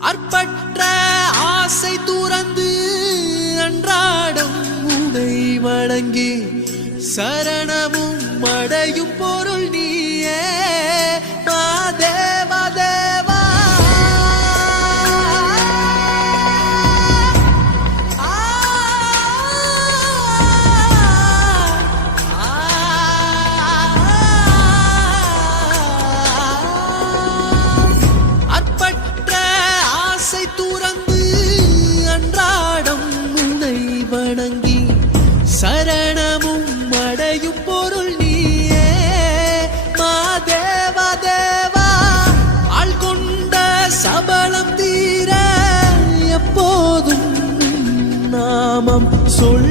அற்பற்ற ஆசை துறந்து அன்றாடம் உனை வணங்கி சரணமும் அடையும் பொருள் நீயே மாதேவா தேவா. அற்பற்ற ஆசை துறந்து அன்றாடம் உனை வணங்கி சரணமும் அடையும் பொருள் நீயே மாதேவா தேவா. ஆள் கொண்ட சபலம் தீர எப்போதும் நாமம் சொல்